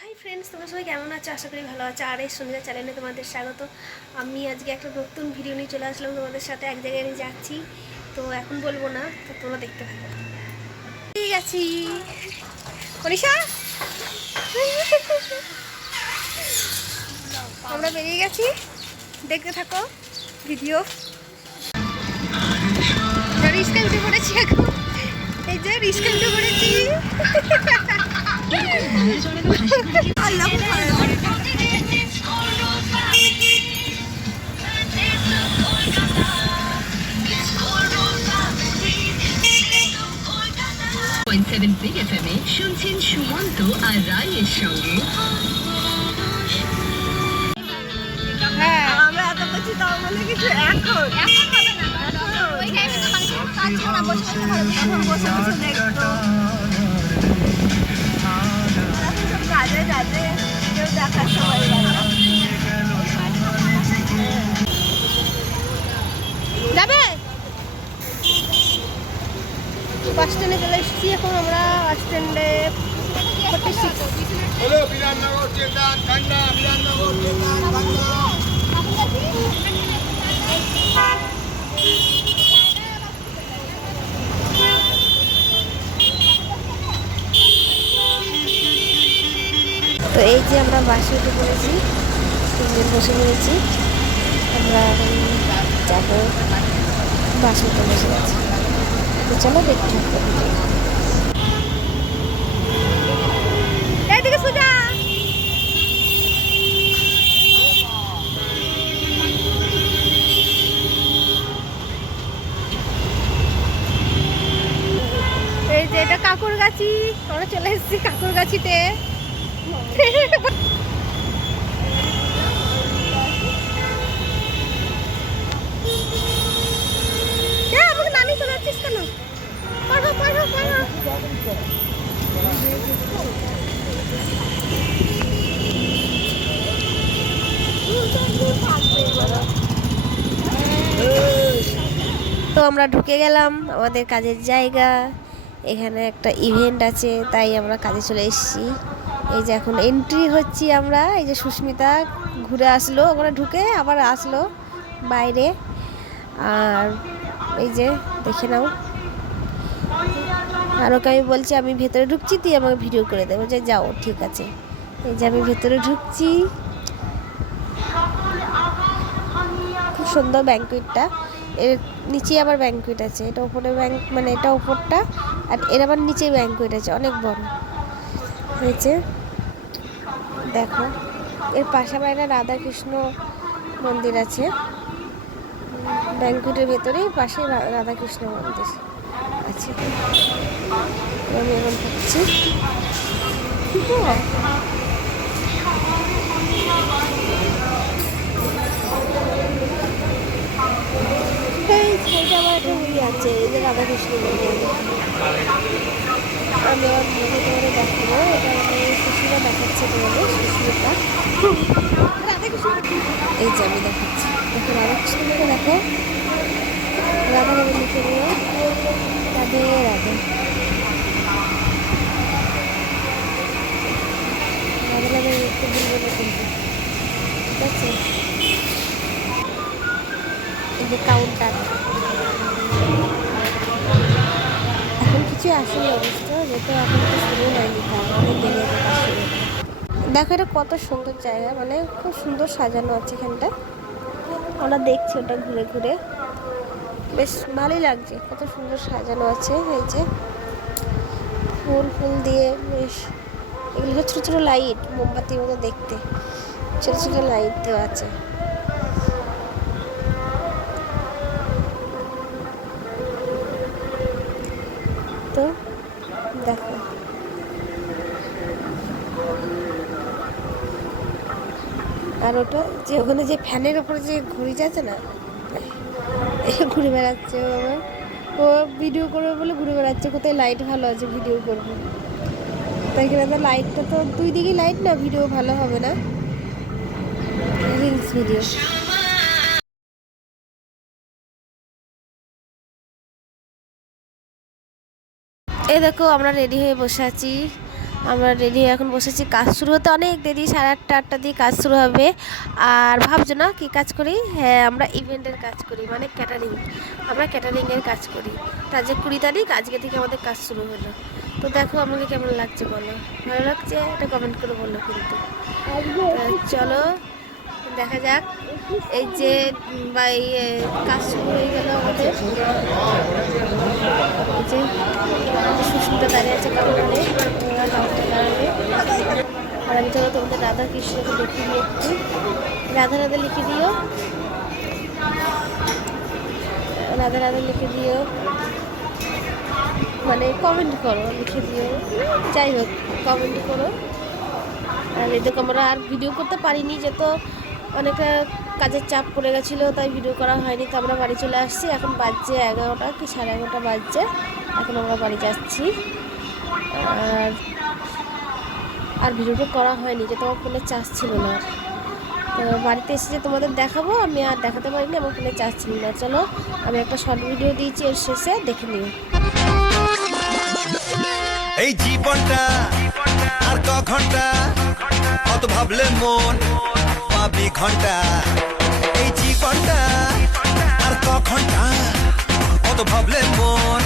Hi friends, তোমরা সবাই কেমন আছো? আশা করি ভালো আছো। আর এই সন্ধ্যা চ্যানেলে তোমাদের স্বাগত। আমি আজকে একটা নতুন ভিডিও নিয়ে চলে আসলাম তোমাদের সাথে। এক জায়গায় আমি যাচ্ছি, তো এখন বলবো না, তো তোমরা দেখতে থাকো। ঠিক আছি মনীষা, আমরা বেরিয়ে গেছি, দেখতে থাকো ভিডিও। রিস্কা উঠে পড়েছি এখন, এই যে রিস্কা উঠে পড়েছি। আল্লাহ বিগ এফএম-এ শুনছেন সুমন্ত আর রায়ের সঙ্গে। হ্যাঁ, আমরা এত কিছু তাও বলে কিছু এখন হবে না, ওই টাইমে তো মানুষ পাচ্ছ না, বসে বসে বসে দেখতো। এখন সব কাজে কাজে কেউ দেখার সময় যাবে। বাস স্ট্যান্ডে চলে এসেছি এখন আমরা, বাস স্ট্যান্ডে 46। হলো বিধাননগর চেতান কান্না, বিধাননগর চেতান কান্না। তো এই যে আমরা বাসে উঠে পড়েছি, তিনজন বসে পড়েছি। আমরা যাবো, বাসে উঠে বসে আছি। তো চলো দেখতে থাকবো। এইদিকে সোজা। এই যে এটা কাকুরগাছি, আমরা চলে এসেছি কাকুরগাছিতে। আমাকে নানি চলে যাচ্ছিস কেন? পড়ো পড়ো পড়ো। তো আমরা ঢুকে গেলাম আমাদের কাজের জায়গা। এখানে একটা ইভেন্ট আছে, তাই আমরা কাজে চলে এসেছি। এই যে এখন এন্ট্রি হচ্ছি আমরা। এই যে সুস্মিতা ঘুরে আসলো, ওখানে ঢুকে আবার আসলো বাইরে। আর এই যে দেখে নাও, আর ওকে আমি বলছি আমি ভেতরে ঢুকছি, তুই আমাকে ভিডিও করে দেবো, যে যাও ঠিক আছে। এই যে আমি ভেতরে ঢুকছি। খুব সুন্দর ব্যাঙ্কুয়েটটা, এর নিচে আবার ব্যাঙ্কুয়েট আছে। এটা উপরে মানে এটা উপরটা, আর এর আবার নিচে ব্যাঙ্কুয়েট আছে, অনেক বড় হয়েছে। দেখো, এর পাশে আবার একটা রাধাকৃষ্ণ মন্দির আছে। ব্যাঙ্কুয়েটের ভেতরেই পাশে রাধাকৃষ্ণ মন্দির আছে। আমি এখন থাকছি। এই সাইডে আবার একটা আছে, এই যে রাধাকৃষ্ণ মন্দির। আমি আমার মুখে তোমাদের দেখাবো, এটা আমি সুস্মিতা দেখাচ্ছে তোমাদের, সুস্মিতা। এই যে আমি দেখাচ্ছি, দেখো রাধাকৃষ্ণকে দেখো, রাধা রাধা লিখে দিও, রাধে রাধে রাধে রাধে একটু ভুলবো না কিন্তু, ঠিক আছে। এই যে কাউন্টার, এখন কিছু আসেনি অবস্থা, যেহেতু এখন তো শুরু হয়নি, অনেক দেরি আছে শুরু। দেখো এটা কত সুন্দর জায়গা, মানে খুব সুন্দর সাজানো আছে এখানটা। আমরা দেখছি ওটা ঘুরে ঘুরে, বেশ ভালোই লাগছে, কত সুন্দর সাজানো আছে। এই যে ফুল ফুল দিয়ে বেশ, এগুলো ছোটো ছোটো লাইট, মোমবাতির মতো দেখতে, ছোটো ছোটো লাইট দেওয়া আছে। তো দেখো, আর ওটা যে ওখানে যে ফ্যানের ওপরে যে ঘড়িটা আছে না, ঘুরে বেড়াচ্ছে ও আবার, ও ভিডিও করবে বলে ঘুরে বেড়াচ্ছে, কোথায় লাইট ভালো আছে ভিডিও করবে। তাই কিনা, লাইটটা তো দুই দিকে লাইট না, ভিডিও ভালো হবে না, রিলস ভিডিও। এই দেখো আমরা রেডি হয়ে বসে আছি, আমরা রেডি এখন বসেছি, কাজ শুরু হতে অনেক দেরি, 8:30 8টা দিয়ে কাজ শুরু হবে। আর ভাবছো না কি কাজ করি? হ্যাঁ, আমরা ইভেন্টের কাজ করি, মানে ক্যাটারিং। আমরা ক্যাটারিংয়ের কাজ করি। তার যে 20 তারিখ আজকে থেকে আমাদের কাজ শুরু হলো। তো দেখো আমাকে কেমন লাগছে বলো, ভালো লাগছে এটা কমেন্ট করে বলো কিন্তু। চলো দেখা যাক। এই যে কাজ শুরু হয়ে গেল আমাদের। এই যে সুস্মিতা দাঁড়িয়ে আছে কাউন্টারে, আর আমি চলো তোমাদের রাধা কৃষ্ণকে লিখে দিই একটু, রাধা রাধা লিখে দিও, রাধা রাধা লিখে দিও, মানে কমেন্ট করো, লিখে দিও, যাই হোক কমেন্ট করো। আর এদিকে আমরা আর ভিডিও করতে পারিনি, যেহেতু অনেকটা কাজের চাপ পড়ে গেছিলো, তাই ভিডিও করা হয়নি। তো আমরা বাড়ি চলে আসছি, এখন বাজছে 11টা কি 11:30 বাজছে, এখন আমরা বাড়ি যাচ্ছি। আর ভিডিওটা করা হয়নি, যেহেতু আমার ফোনে চার্জ ছিল না। তো বাড়িতে এসে যে তোমাদের দেখাবো, আমি আর দেখাতে পারিনি, আমার ফোনে চার্জ ছিল না। চলো আমি একটা শর্ট ভিডিও দিয়েছি, এর শেষে দেখে নিও। এই জীবনটা আর ক ঘন্টা, অত ভাবলে মন পাবি ঘন্টা। এই জীবনটা আর ক ঘন্টা, অত ভাবলে মন